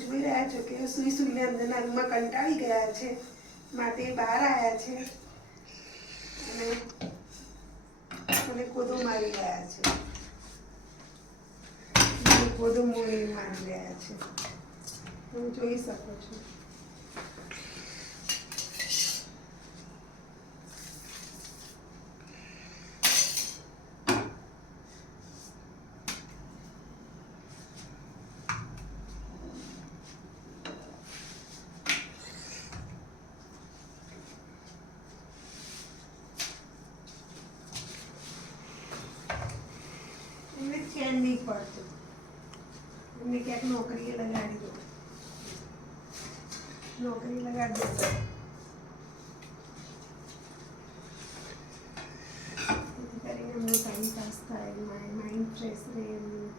જોઈ રહ્યા છો કે સુઈ સુઈને અંદરના રૂમમાં કંટાળી ગયા છે, માટે બહાર આવ્યા છે અને મને કોદો મારી રહ્યા છે. કોદો મોરી મારી રહ્યા છે, તમે જોઈ શકો છો. એમને ચેન નહીં પડતું, એમને ક્યાંક નોકરીએ લગાડી દો, નોકરી લગાડી દો કરીને એમનો ટાઈમ પાસ થાય, માઇન્ડ ફ્રેશ રહે એમનું.